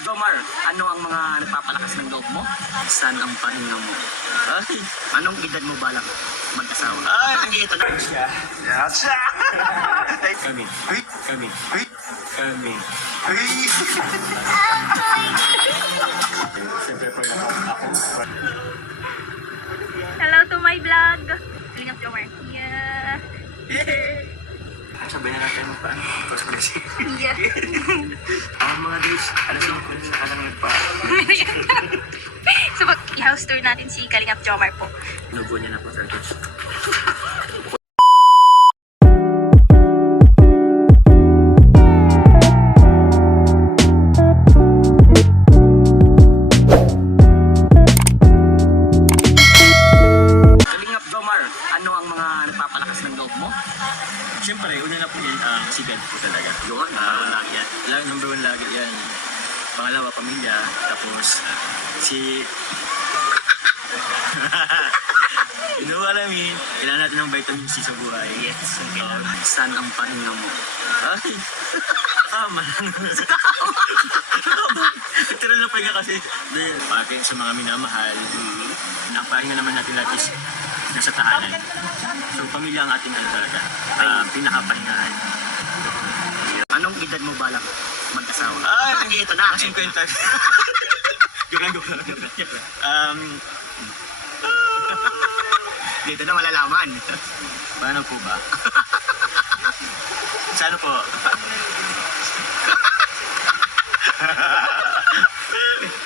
Jomar, ano ang mga nagpapalakas ng loob mo? Saan ang pahinga mo? Ay, anong edad mo balak mag-asawa? Ay, ito na. Siya. Yan siya! Kami. Uy! Kami. Uy! Kami. Uy! Siyempre po ako. Hello to my vlog! Kalingap Jomar. Yeah. Sabihin na natin paano. First blessing. Yeah. Mga days, alas 5 sa kalang nagpa. So, i-house tour natin si Kalingap Jomar po. Nubo niya na po sa church. Kalingap Jomar, ano ang mga nagpapalakas ng loob mo? Siyempre, una na po yan, sigat po talaga. Yun, Lagi yan. Number one lagi yan. Pangalawa, pamilya. Tapos, si... Alam kailangan natin ng vitamin C sa buhay. yes, okay. Saan ang pahinga mo? Ay! Tama lang. Tira na pahinga kasi. Pagkain sa mga minamahal, ang pahinga naman natin lahat is nasa tahanan. So, pamilya ang ating ano talaga. Pinakapahingahan. Anong edad mo balak mag-asawa? Ay! Ito na. Kasing kwenta. Joke lang. Dito na malalaman. Paano po ba? Sa ano po?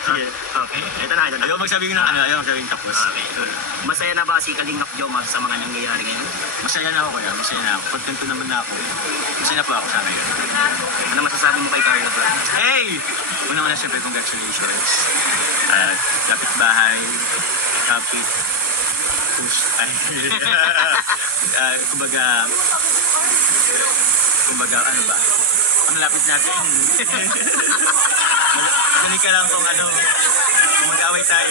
Sige. Okay, ito na. Ayaw magsabi ng ano, ayaw magsabi ng tapos. Okay. Masaya na ba si Kalingap Jomar sa mga nangyayari ngayon? Masaya na ako kuya, masaya na ako. Kontento naman na ako. Masaya na po ako sa ngayon. Ano masasabi mo kay Carlo Bro? Hey! Una siyempre, congratulations. Kapit bahay, kapit ay, kumbaga, ano ba? Ang lapit natin. Madali ka lang kung ano, kung mag-away tayo.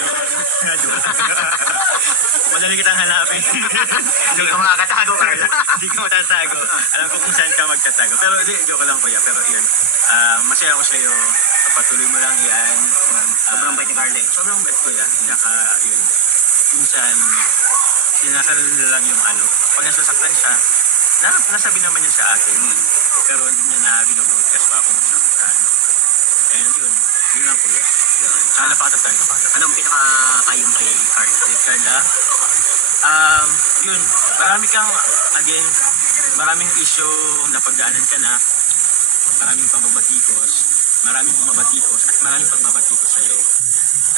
Madali kitang hanapin. Hindi ka makakatago, Carlo. Hindi ka matatago. Alam ko kung saan ka magtatago. Pero joke lang kuya. Pero yun, masaya ako sa'yo. Patuloy mo lang yan. Sobrang bait ni Carlo. Sobrang bait ko yan. Saka yun, minsan, sinasarili na lang yung ano. Pag nasasaktan siya, nasabi naman niya sa akin. Pero hindi niya na binobroadcast pa akong sa ano. And yun lang po yan. Tsaka napakatatag. Anong pinaka-kayong kay Carlo? Carla, yun, again, maraming issue napagdaanan ka na, maraming pagbabatikos, maraming pagbabatikos sa'yo.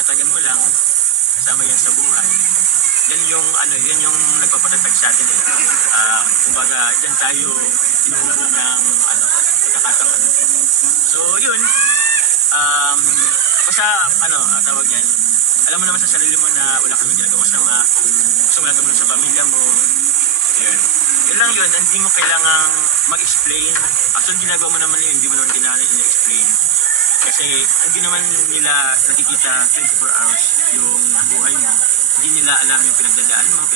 Tatagan mo lang, kasama yan sa buhay. Yan yung nagpapatatag sa atin eh. Kumbaga, dyan tayo tinuunan ng pagkakataon. So, yun. Basta, tawag yan. Alam mo naman sa sarili mo na wala kang ginagawa sa mga gusto mo lang tumulong sa pamilya mo. Yun. Yun lang yun. Hindi mo kailangang mag-explain. Actually, ginagawa mo naman yun. Hindi mo naman kailangan i-explain. Kasi hindi naman nila nakikita 24 hours yung buhay mo. Hindi nila alam yung pinagdadaanan ng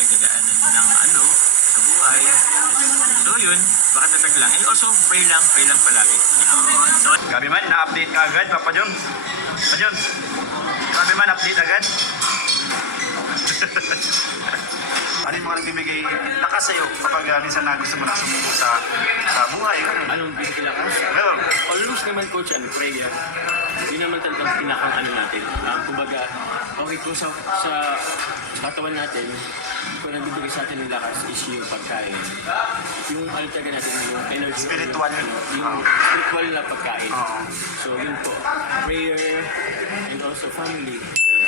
sa buhay. So yun, baka tatag lang. And also, pray lang palagi. So, Grabe man, na-update ka agad, Papa John. Papa John, grabe man, update agad. Ano yung mga nagbibigay lakas sa'yo kapag minsan na gusto mo na sumuko sa buhay? anong pinakilakas? Well, Always naman coach, prayer. Yun naman talagang pinakang natin. Kumbaga, okay po sa katawan natin, kung nagbibigay sa atin ng lakas is yung pagkain. Yung talaga natin, yung energy. Spiritual. Yung spiritual na pagkain. Oo. So yun po, prayer and also family.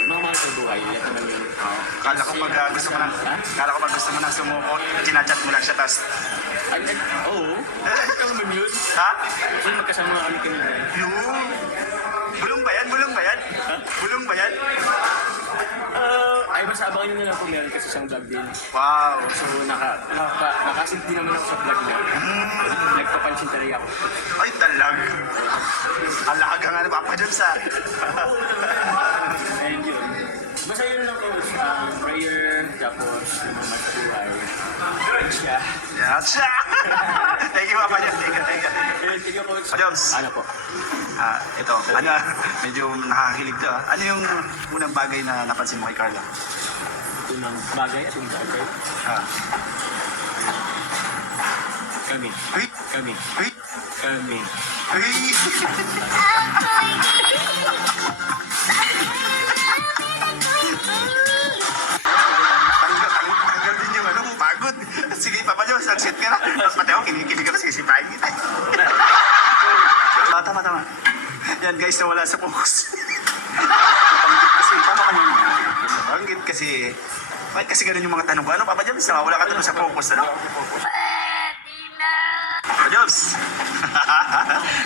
Mga mahal sa buhay, yan naman yun. kala ko pag gusto mo na sumuko, chinachat mo lang siya, tas, Oo. Kasama ba yun? ha? Kasi magkasama nga kami kanina. Yun! Bulong ba yan? Bulong ba yan? Ay, basta abangan nyo na lang po meron kasi siyang vlog din. Wow! So, nakasit din naman ako sa vlog niya. Nagpapansin talaga ako. Ay, talag! Alaga nga na Papa John sa... And yun. Basta yun lang po, prayer, tapos yung mga buhay. Siya. Yan siya! Thank you, Papa John. Thank you. Thank you, Coach. Jones, Ano po? ito, medyo nakakakilig to. Ano yung unang bagay na napansin mo kay Carla? Unang bagay at yung bagay. Ah. Kami. Uy! Kami. Uy! Kami. Uy! Tanggal din yung pagod. Sige, Papa Jones, nag-set ka na. Tapos pati ako, kinikilig ka na, sisipahin kita. Tama. Yan guys, nawala sa focus. Nabanggit kasi, bakit kasi ganun yung mga tanong ko? Ano, Papa Jones, nawawala ka doon sa focus, ano? Papa Jones!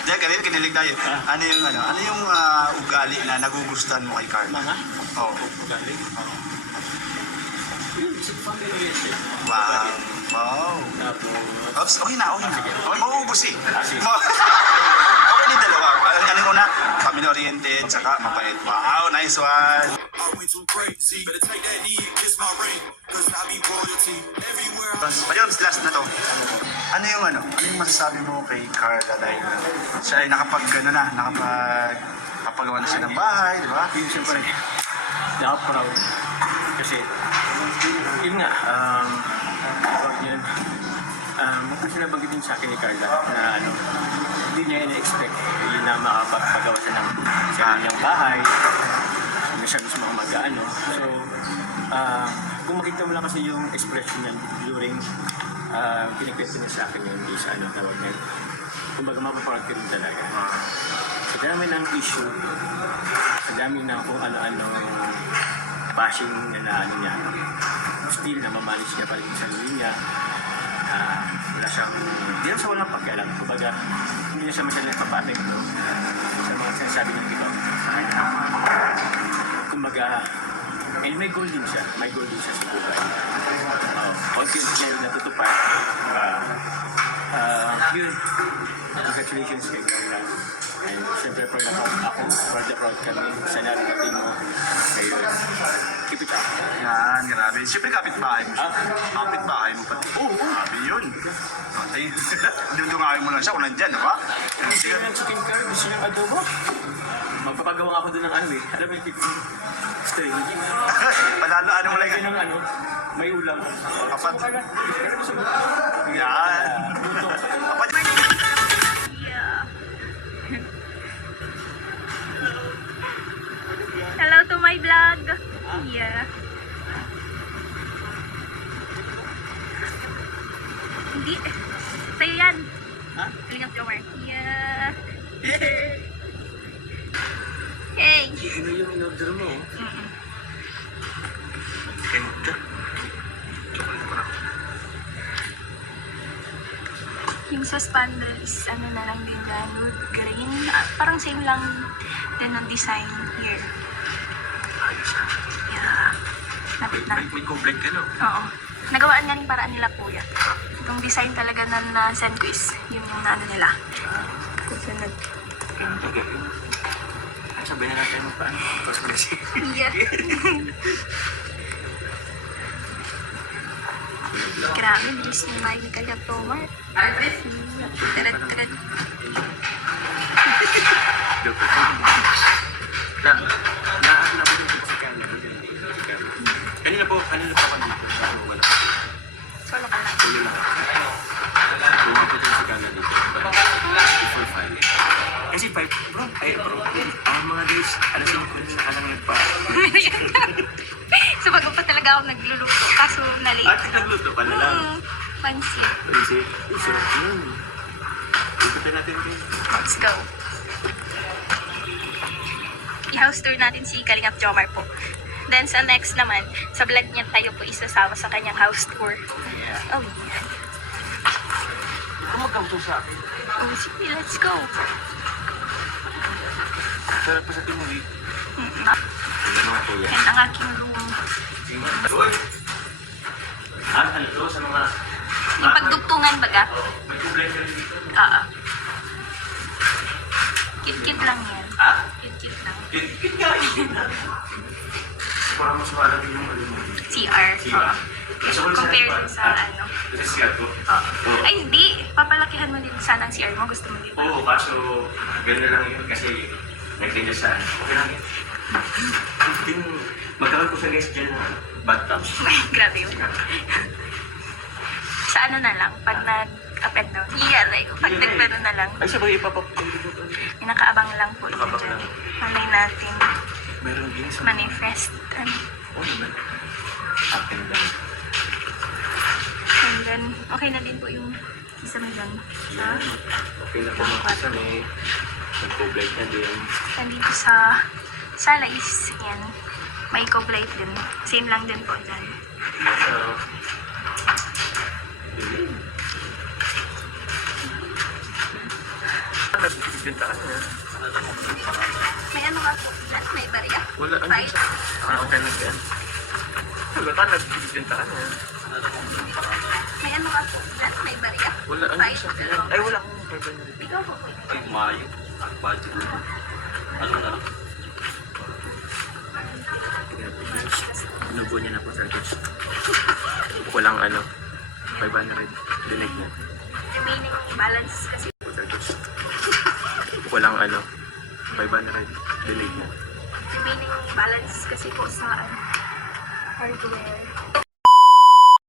Diyan, kanina kinilig tayo. Ano yung ugali na nagugustuhan mo kay Carla? Oo. Ugali? Yun, it's a family relationship. Wow. Tapos, Oops, okay na. Okay, mauubos eh. Sige. Okay ni dalawa. Ano una? Family-oriented, saka mabait. Wow, nice one. I went too crazy. Better take that D and kiss my ring. Cause I be royalty everywhere. Ayun, last na to. Ano yung masasabi mo kay Carla dahil siya ay nakapagawa na siya ng bahay, di ba? yun siyempre, proud. Kasi, yun nga, tawag yan, kasi nabanggit din sa akin ni Carla na hindi niya ina-expect yun na makapagpagawa siya ng kanyang bahay, hindi siya gusto mag-ano. So, kung makita mo lang kasi yung expression niya during pinagkwento niya sa akin yung isa, tawag niya, kumbaga mapaparag ka rin talaga. Sa dami ng issue, sa dami ng kung ano-ano bashing na niya, still namamanage niya pa rin sa sarili niya. Wala siyang, hindi lang siya walang pagkalam. Kumbaga, hindi na siya masyadong nagpapapek sa mga sinasabi ng iba. Kumbaga, and may goal din siya. May goal din siya sa buhay. Konti niya yung natutupad. Yun. Congratulations kay Carla. And siyempre proud kami sa narating mo. Kaya, keep it up. Yan, grabe. Siyempre kapit-bahay mo siya. Kapit-bahay mo pati. Oo, grabe yun. Dudungahin mo lang siya kung nandyan, di ba? Gusto niya ng chicken curry, gusto niya ng adobo. Magpapagawa ako doon ng alam mo yung strange. Palalo mo lang Lagyan yan. ng may ulam. Kapag, yan. Kapag, Yeah. Hello to my vlog. Yeah. Hindi. Sa'yo yan. Ha? Feeling of Jomer. Yeah. Hey. Ano yung in-order mo? Ganda. Yung sa spandrel is ano na lang din na wood green. Parang same lang din ang design here. Ayos na. Yeah. Napit na. May complete ka, no? Oo. Nagawaan nga ng paraan nila kuya. Yung design talaga na na-send ko is yun yung ano nila. Susunod. Ganito gawin. Sabihin na natin mo paano. Tapos mo kasi. Yeah. Grabe, bilis ni Mike Kalapomar. Tarat-tarat. Naano ko din si Carla. Kanina pa kami dito. Wala. Solo ka lang. Tuloy lang. Lumapit din si Carla dito. Before 5. Kasi 5, bro. Ang mga days, alas 5 na siya lang nagpa. So bago pa talaga ako nagluluto. Kaso na-late. Nagluto pa na lang. Pansit. Kasi, sarap yun. Ikutin natin din. Let's go. I-house tour natin si Kalingap Jomar po. Then sa next naman, sa vlog niya tayo po isasama sa kanyang house tour. Oh yeah. Kung magkamto sa akin. Oh, sige, let's go. Sarap pa sa tinuwi. Ano ko yan? And ang aking room. Ano to sa mga... Yung pagdugtungan baga. May kublay ka rin dito. Oo. Kit-kit lang yan. Ha? Kit-kit lang. Kit nga yun. Parang mas malaki yung ano mo. CR. Oo. Compare dun sa ano. Kasi siya to. Oo. Ay, hindi. papalakihan mo din sana ang CR mo. Gusto mo din ba? Oo, kaso ganda lang yun kasi nagtanya saan. Okay lang yun. Yung magkakaroon ko sa guys dyan na bathtub. Grabe yun. Sa ano na lang, pag nag-up and down. Pag nagpano na lang. Ay, sabay ipapap... Yung nakaabang lang po. yun Nakaabang dyan. lang. Malay natin. Meron din sa... Manifest. Oo naman. Up and down. And then, okay na din po yung isa mo dyan. Yan. Okay na po mga kasan eh. Nag-co-blight na din. Nandito sa Salais. Yan. May co-blight din. Same lang din po dyan. So, nagbibinta ka na. May ano ka po dyan? May barya? Wala, ano Bye. sa... okay na yan. Wala ka, nagbibinta ka na. May ano ka po dyan? May barya? Wala, ano Bye. sa... Ay, wala akong 500. Ikaw po po. Ay, Mayo. Ang budget mo. Ano na lang? Inubo niya na po sa guys. Walang ano, 500. Dinig na Remaining balance kasi po sa guys. Walang ano, 500. Dinig na. remaining balance kasi po sa hardware.